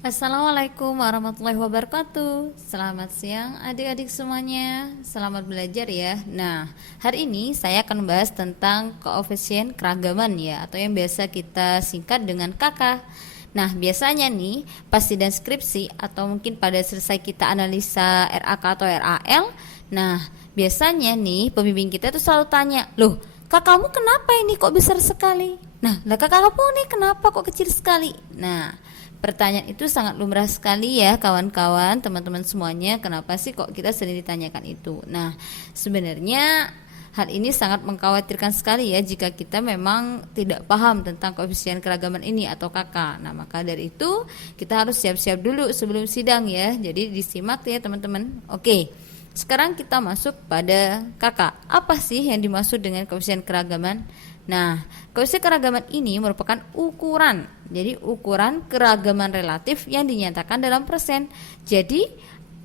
Assalamualaikum warahmatullahi wabarakatuh. Selamat siang adik-adik semuanya. Selamat belajar ya. Nah, hari ini saya akan membahas tentang koefisien keragaman ya, atau yang biasa kita singkat dengan KK. Nah, biasanya nih pas sidang skripsi atau mungkin pada selesai kita analisa RAK atau RAL, nah biasanya nih pembimbing kita tuh selalu tanya, "Loh, kakakmu kenapa ini kok besar sekali?" Nah, lah kakakmu nih kenapa kok kecil sekali? Nah, pertanyaan itu sangat lumrah sekali ya kawan-kawan, teman-teman semuanya. Kenapa sih kok kita sering ditanyakan itu? Nah, sebenarnya hal ini sangat mengkhawatirkan sekali ya jika kita memang tidak paham tentang koefisien keragaman ini atau KK. Nah, maka dari itu kita harus siap-siap dulu sebelum sidang ya. Jadi disimak ya teman-teman. Oke. Sekarang kita masuk pada KK. Apa sih yang dimaksud dengan koefisien keragaman? Nah, koefisien keragaman ini merupakan ukuran. Jadi ukuran keragaman relatif yang dinyatakan dalam persen. Jadi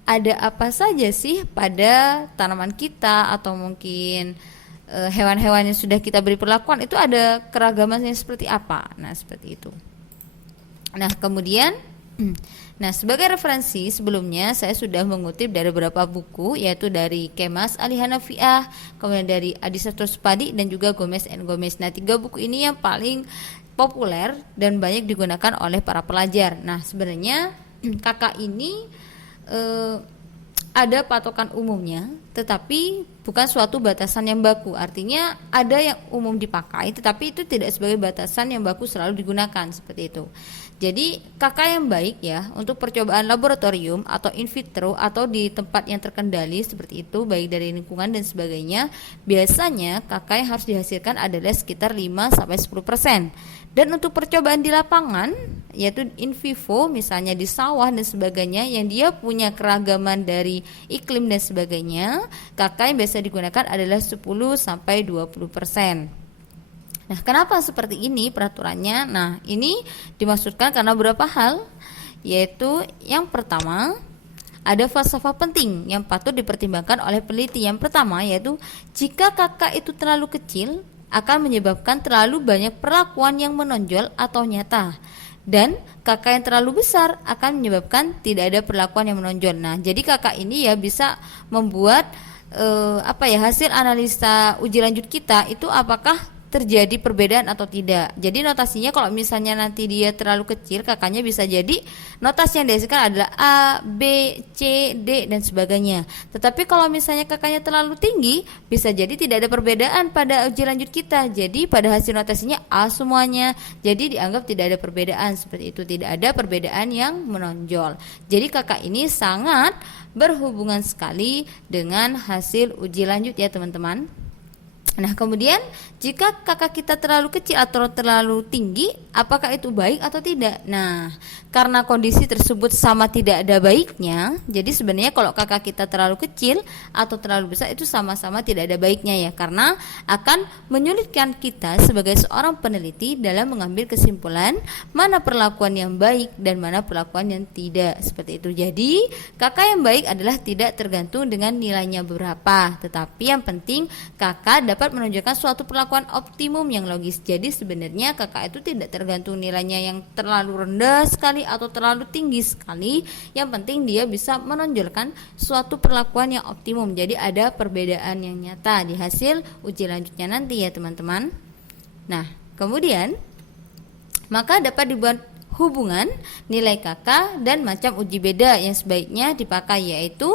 ada apa saja sih pada tanaman kita atau mungkin hewan-hewan yang sudah kita beri perlakuan itu ada keragamannya seperti apa? Nah, seperti itu. Nah, kemudian sebagai referensi sebelumnya saya sudah mengutip dari beberapa buku, yaitu dari Kemas Ali Hanafiah, kemudian dari Adi Sastro Supadi dan juga Gomez and Gomez. Nah, 3 buku ini yang paling populer dan banyak digunakan oleh para pelajar. Nah, sebenarnya kakak ini ada patokan umumnya, tetapi bukan suatu batasan yang baku. Artinya ada yang umum dipakai, tetapi itu tidak sebagai batasan yang baku selalu digunakan, seperti itu. Jadi kakak yang baik ya untuk percobaan laboratorium atau in vitro atau di tempat yang terkendali seperti itu, baik dari lingkungan dan sebagainya, biasanya kakak yang harus dihasilkan adalah sekitar 5-10%. Dan untuk percobaan di lapangan, yaitu in vivo, misalnya di sawah dan sebagainya, yang dia punya keragaman dari iklim dan sebagainya, kakak yang biasa digunakan adalah 10-20%. Nah, kenapa seperti ini peraturannya? Nah, ini dimaksudkan karena beberapa hal, yaitu yang pertama, ada falsafah penting yang patut dipertimbangkan oleh peneliti. Yang pertama yaitu jika kakak itu terlalu kecil akan menyebabkan terlalu banyak perlakuan yang menonjol atau nyata, dan kakak yang terlalu besar akan menyebabkan tidak ada perlakuan yang menonjol. Nah, jadi kakak ini ya bisa membuat hasil analisa uji lanjut kita itu apakah terjadi perbedaan atau tidak. Jadi notasinya kalau misalnya nanti dia terlalu kecil, kakaknya bisa jadi notasi yang dihasilkan adalah A, B, C, D dan sebagainya. Tetapi kalau misalnya kakaknya terlalu tinggi, bisa jadi tidak ada perbedaan pada uji lanjut kita. Jadi pada hasil notasinya A semuanya. Jadi dianggap tidak ada perbedaan, seperti itu, tidak ada perbedaan yang menonjol. Jadi kakak ini sangat berhubungan sekali dengan hasil uji lanjut ya teman-teman. Nah, kemudian jika kakak kita terlalu kecil atau terlalu tinggi, apakah itu baik atau tidak? Nah, karena kondisi tersebut sama tidak ada baiknya, jadi sebenarnya kalau kakak kita terlalu kecil atau terlalu besar itu sama-sama tidak ada baiknya ya, karena akan menyulitkan kita sebagai seorang peneliti dalam mengambil kesimpulan mana perlakuan yang baik dan mana perlakuan yang tidak, seperti itu. Jadi, kakak yang baik adalah tidak tergantung dengan nilainya berapa, tetapi yang penting kakak dapat menunjukkan suatu perlakuan optimum yang logis. Jadi sebenarnya kakak itu tidak tergantung nilainya yang terlalu rendah sekali atau terlalu tinggi sekali. Yang penting dia bisa menonjolkan suatu perlakuan yang optimum. Jadi ada perbedaan yang nyata di hasil uji lanjutnya nanti ya teman-teman. Nah, kemudian maka dapat dibuat hubungan nilai kakak dan macam uji beda yang sebaiknya dipakai, yaitu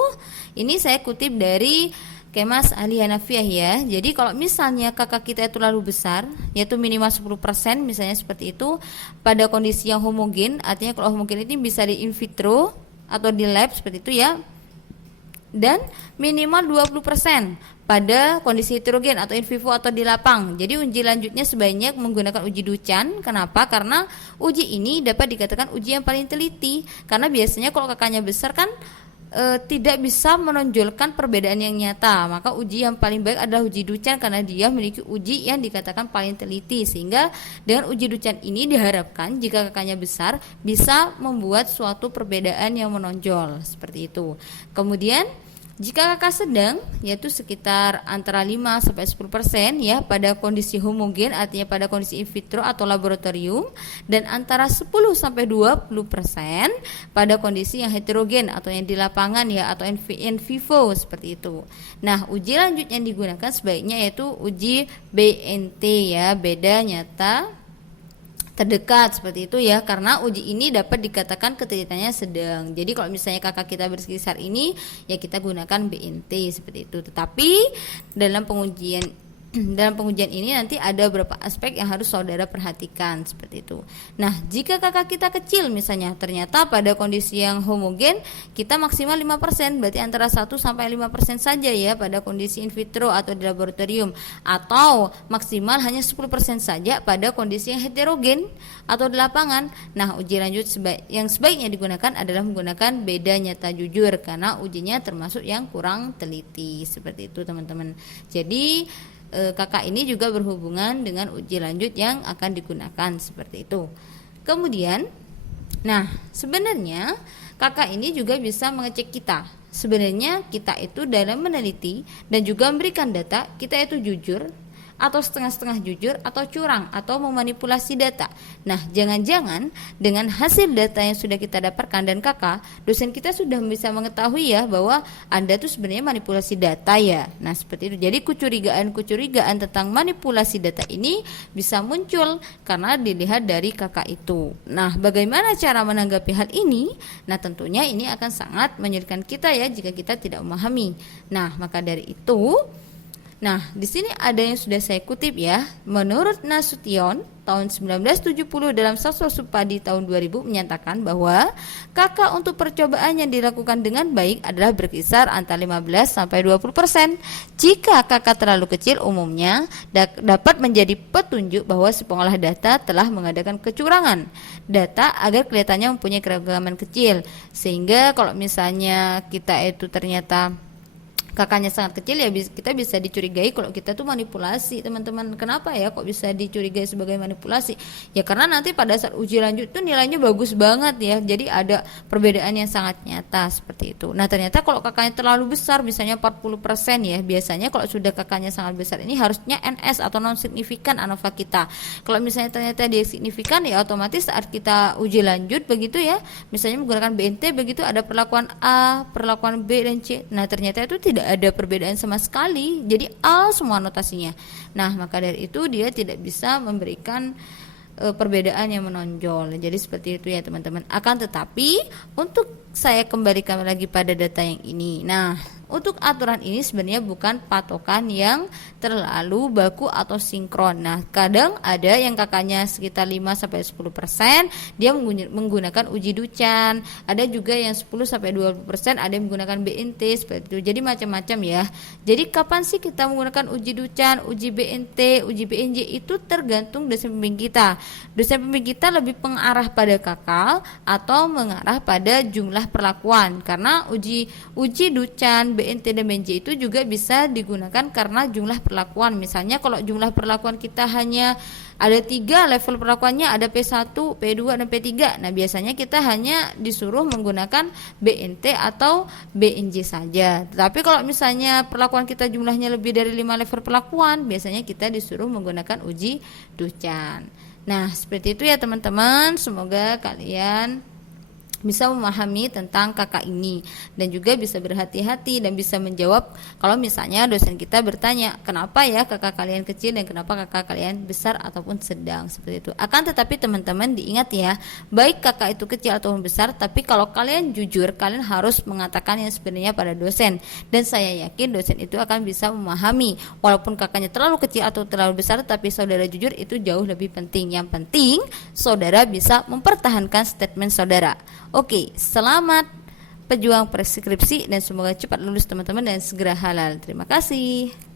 ini saya kutip dari Kemas Ali Hanafiah ya. Jadi kalau misalnya kakak kita itu terlalu besar, yaitu minimal 10% misalnya seperti itu, pada kondisi yang homogen, artinya kalau homogen ini bisa di in vitro atau di lab seperti itu ya, dan minimal 20% pada kondisi heterogen atau in vivo atau di lapang. Jadi uji lanjutnya sebanyak menggunakan uji Duchan. Kenapa? Karena uji ini dapat dikatakan uji yang paling teliti, karena biasanya kalau kakaknya besar kan tidak bisa menonjolkan perbedaan yang nyata. Maka uji yang paling baik adalah uji Duchan karena dia memiliki uji yang dikatakan paling teliti, sehingga dengan uji Duchan ini diharapkan jika kakaknya besar bisa membuat suatu perbedaan yang menonjol, seperti itu. Kemudian Jika kakak sedang, yaitu sekitar antara 5 sampai 10% ya pada kondisi homogen, artinya pada kondisi in vitro atau laboratorium, dan antara 10 sampai 20% pada kondisi yang heterogen atau yang di lapangan ya, atau in vivo seperti itu. Nah, uji lanjut yang digunakan sebaiknya yaitu uji BNT ya, beda nyata terdekat seperti itu ya, karena uji ini dapat dikatakan keteritaannya sedang. Jadi kalau misalnya kakak kita berkisar ini ya kita gunakan BNT seperti itu. Tetapi dalam pengujian ini nanti ada beberapa aspek yang harus saudara perhatikan seperti itu. Nah, jika kakak kita kecil misalnya, ternyata pada kondisi yang homogen kita maksimal 5%, berarti antara 1 sampai 5% saja ya pada kondisi in vitro atau di laboratorium, atau maksimal hanya 10% saja pada kondisi yang heterogen atau di lapangan. Nah, uji lanjut yang sebaiknya digunakan adalah menggunakan beda nyata jujur, karena ujinya termasuk yang kurang teliti seperti itu teman-teman. Jadi kakak ini juga berhubungan dengan uji lanjut yang akan digunakan seperti itu. Kemudian, nah sebenarnya kakak ini juga bisa mengecek kita. Sebenarnya kita itu dalam meneliti dan juga memberikan data, kita itu jujur atau setengah-setengah jujur atau curang atau memanipulasi data. Nah, jangan-jangan dengan hasil data yang sudah kita dapatkan dan kakak, dosen kita sudah bisa mengetahui ya bahwa Anda tuh sebenarnya manipulasi data ya. Nah, seperti itu. Jadi kecurigaan tentang manipulasi data ini bisa muncul karena dilihat dari kakak itu. Nah, bagaimana cara menanggapi hal ini? Nah, tentunya ini akan sangat menyulitkan kita ya jika kita tidak memahami. Nah, maka dari itu, nah, di sini ada yang sudah saya kutip ya. Menurut Nasution tahun 1970 dalam Sastra Supadi tahun 2000 menyatakan bahwa kakak untuk percobaan yang dilakukan dengan baik adalah berkisar antara 15 sampai 20%. Jika kakak terlalu kecil umumnya dapat menjadi petunjuk bahwa si pengolah data telah mengadakan kecurangan data agar kelihatannya mempunyai keragaman kecil. Sehingga kalau misalnya kita itu ternyata kakaknya sangat kecil ya kita bisa dicurigai kalau kita tuh manipulasi teman-teman. Kenapa ya kok bisa dicurigai sebagai manipulasi? Ya karena nanti pada saat uji lanjut tuh nilainya bagus banget ya, jadi ada perbedaan yang sangat nyata seperti itu. Nah ternyata kalau kakaknya terlalu besar, misalnya 40% ya, biasanya kalau sudah kakaknya sangat besar ini harusnya NS atau non signifikan ANOVA kita. Kalau misalnya ternyata dia signifikan ya otomatis saat kita uji lanjut begitu ya, misalnya menggunakan BNT begitu ada perlakuan A, perlakuan B dan C. Nah ternyata itu tidak ada perbedaan sama sekali, jadi A semua notasinya. Nah maka dari itu dia tidak bisa memberikan perbedaan yang menonjol. Jadi seperti itu ya teman-teman. Akan tetapi untuk saya kembalikan lagi pada data yang ini. Nah, untuk aturan ini sebenarnya bukan patokan yang terlalu baku atau sinkron. Nah, kadang ada yang kakaknya sekitar 5 sampai 10%, dia menggunakan uji Duchan. Ada juga yang 10 sampai 20%, ada yang menggunakan BNT seperti itu. Jadi macam-macam ya. Jadi kapan sih kita menggunakan uji Duchan, uji BNT, uji BNJ itu tergantung dosen pembimbing kita. Dosen pembimbing kita lebih mengarah pada kakak atau mengarah pada jumlah perlakuan. Karena uji Duchan, BNT dan BNJ itu juga bisa digunakan karena jumlah perlakuan. Misalnya kalau jumlah perlakuan kita hanya ada 3 level perlakuannya, ada P1, P2 dan P3. Nah biasanya kita hanya disuruh menggunakan BNT atau BNJ saja. Tapi kalau misalnya perlakuan kita jumlahnya lebih dari 5 level perlakuan, biasanya kita disuruh menggunakan uji Duchan. Nah seperti itu ya teman-teman. Semoga kalian bisa memahami tentang kakak ini dan juga bisa berhati-hati dan bisa menjawab kalau misalnya dosen kita bertanya kenapa ya kakak kalian kecil dan kenapa kakak kalian besar ataupun sedang, seperti itu. Akan tetapi teman-teman diingat ya, baik kakak itu kecil ataupun besar, tapi kalau kalian jujur kalian harus mengatakan yang sebenarnya pada dosen, dan saya yakin dosen itu akan bisa memahami walaupun kakaknya terlalu kecil atau terlalu besar, tapi saudara jujur itu jauh lebih penting. Yang penting saudara bisa mempertahankan statement saudara. Oke, selamat pejuang preskripsi dan semoga cepat lulus teman-teman dan segera halal. Terima kasih.